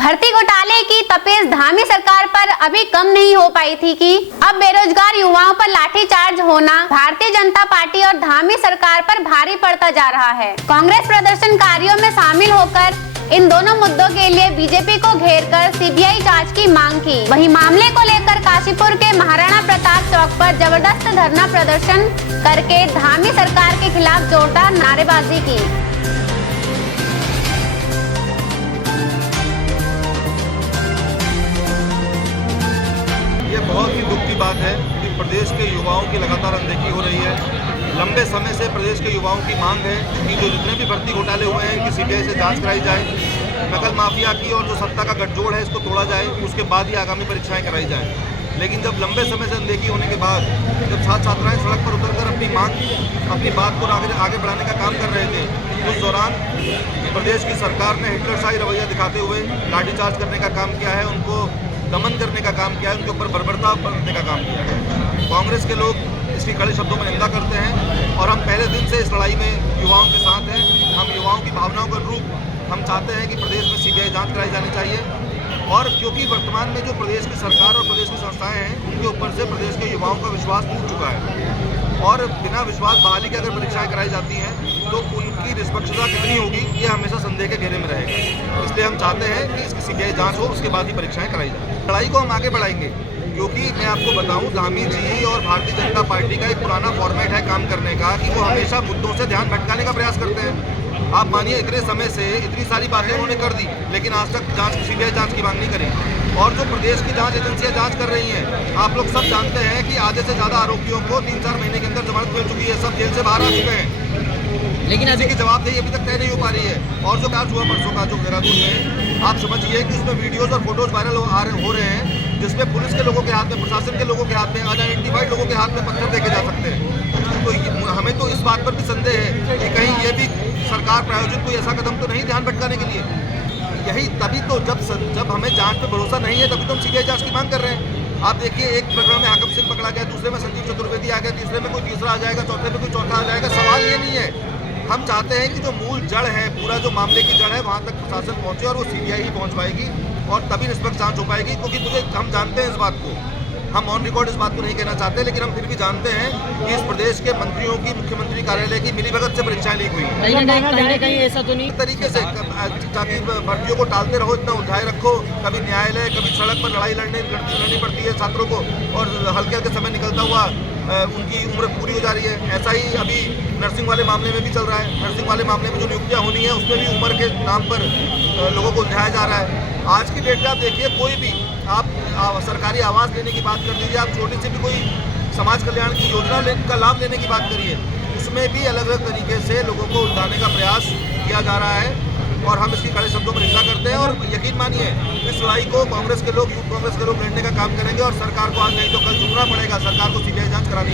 भर्ती घोटाले की तपेश धामी सरकार पर अभी कम नहीं हो पाई थी कि अब बेरोजगार युवाओं पर लाठीचार्ज होना भारतीय जनता पार्टी और धामी सरकार पर भारी पड़ता जा रहा है। कांग्रेस प्रदर्शनकारियों में शामिल होकर इन दोनों मुद्दों के लिए बीजेपी को घेरकर सीबीआई जांच की मांग की। वहीं मामले को लेकर काशीपुर के महाराणा प्रताप चौक पर जबरदस्त धरना प्रदर्शन करके धामी सरकार के खिलाफ जोरदार नारेबाजी की। ये बहुत ही दुख की बात है कि प्रदेश के युवाओं की लगातार अनदेखी हो रही है। लंबे समय से प्रदेश के युवाओं की मांग है कि जो जितने भी भर्ती घोटाले हुए हैं कि सीबीआई से जांच कराई जाए, नकल माफिया की और जो सत्ता का गठजोड़ है इसको तोड़ा जाए, उसके बाद ही आगामी परीक्षाएं कराई जाए। लेकिन जब लंबे समय से अनदेखी होने के बाद जब छात्र छात्राएं सड़क पर उतरकर अपनी बात को आगे बढ़ाने का काम कर रहे थे, उस दौरान प्रदेश की सरकार ने हिटलरशाही रवैया दिखाते हुए लाठीचार्ज करने का काम किया है, उनको दमन करने का काम किया है, उनके ऊपर बर्बरता बरतने का काम किया है। कांग्रेस के लोग इसकी कड़े शब्दों में निंदा करते हैं और हम पहले दिन से इस लड़ाई में युवाओं के साथ हैं। हम युवाओं की भावनाओं का अनुरूप हम चाहते हैं कि प्रदेश में सीबीआई जांच कराई जानी चाहिए। और क्योंकि वर्तमान में जो प्रदेश की सरकार और प्रदेश की संस्थाएं हैं, उनके ऊपर से प्रदेश के युवाओं का विश्वास टूट चुका है और बिना विश्वास बहाली के अगर परीक्षाएं कराई जाती हैं तो उनकी निष्पक्षता कितनी होगी ये हमेशा संदेह के घेरे में रहेगा। इसलिए हम चाहते हैं कि इसकी सीबीआई जांच हो, उसके बाद ही परीक्षाएं कराई जाए। लड़ाई को हम आगे बढ़ाएंगे क्योंकि मैं आपको बताऊं, धामी जी और भारतीय जनता पार्टी का एक पुराना फॉर्मेट है काम करने का कि वो हमेशा मुद्दों से ध्यान भटकाने का प्रयास करते हैं। आप मानिए इतने समय से इतनी सारी बातें उन्होंने कर दी, लेकिन आज तक सीबीआई जांच की मांग नहीं करी। और जो प्रदेश की जांच एजेंसियां जांच कर रही हैं, आप लोग सब जानते हैं कि आधे से ज़्यादा आरोपियों को 3-4 महीने के अंदर जमानत मिल चुकी है, सब जेल से बाहर आ चुके हैं, लेकिन किसी की जवाबदेही अभी तक तय नहीं हो पा रही है। और जो कार्य हुआ परसों का जो देहरादून में, आप समझिए कि उसमें वीडियोज़ और फोटोज़ वायरल हो रहे हैं जिसमें पुलिस के लोगों के हाथ में, प्रशासन के लोगों के हाथ में, अनआइडेंटिफाइड लोगों के हाथ में पत्थर देखे जा सकते हैं। तो हमें तो इस बात पर भी संदेह है कि कहीं ये भी सरकार प्रायोजित कोई ऐसा कदम तो नहीं ध्यान भटकाने के लिए। यही तभी तो जब हमें जांच पे भरोसा नहीं है तभी तो हम सीबीआई जांच की मांग कर रहे हैं। आप देखिए, एक प्रकरण में हाकम सिंह पकड़ा गया, दूसरे में संजीव चतुर्वेदी आ गया, तीसरे में कोई तीसरा आ जाएगा, चौथे में कोई चौथा आ जाएगा। सवाल ये नहीं है। हम चाहते हैं कि जो मूल जड़ है, पूरा जो मामले की जड़ है, वहाँ तक प्रशासन पहुँचे और वो सीबीआई ही पहुँच पाएगी और तभी निष्पक्ष जांच हो पाएगी। क्योंकि हम जानते हैं इस बात को, हम ऑन रिकॉर्ड इस बात को नहीं कहना चाहते, लेकिन हम फिर भी जानते हैं कि इस प्रदेश के मंत्रियों की, मुख्यमंत्री कार्यालय की मिलीभगत से परीक्षाएं लीक हुई कहीं ऐसा तो नहीं तरीके से, ताकि भर्तियों को टालते रहो, इतना उलझाए रखो, कभी न्यायालय, कभी सड़क पर लड़ाई लड़नी पड़ती है छात्रों को और हल्के हल्के समय निकलता हुआ उनकी उम्र पूरी हो जा रही है। ऐसा ही अभी नर्सिंग वाले मामले में भी चल रहा है। नर्सिंग वाले मामले में जो नियुक्तियाँ होनी है उसमें भी उम्र के नाम पर लोगों को उलझाया जा रहा है। आज की डेट में आप देखिए, कोई भी आप सरकारी आवास लेने की बात कर लीजिए, आप छोटी सी भी कोई समाज कल्याण की योजना का लाभ लेने की बात करिए, उसमें भी अलग अलग तरीके से लोगों को उलझाने का प्रयास किया जा रहा है और हम इसकी कड़े शब्दों में निंदा करते हैं। और यकीन मानिए, इस लड़ाई को कांग्रेस के लोग, यूथ कांग्रेस के लोग लड़ने का काम करेंगे और सरकार को आज नहीं तो कल झुकना पड़ेगा, सरकार को सीबीआई जांच करानी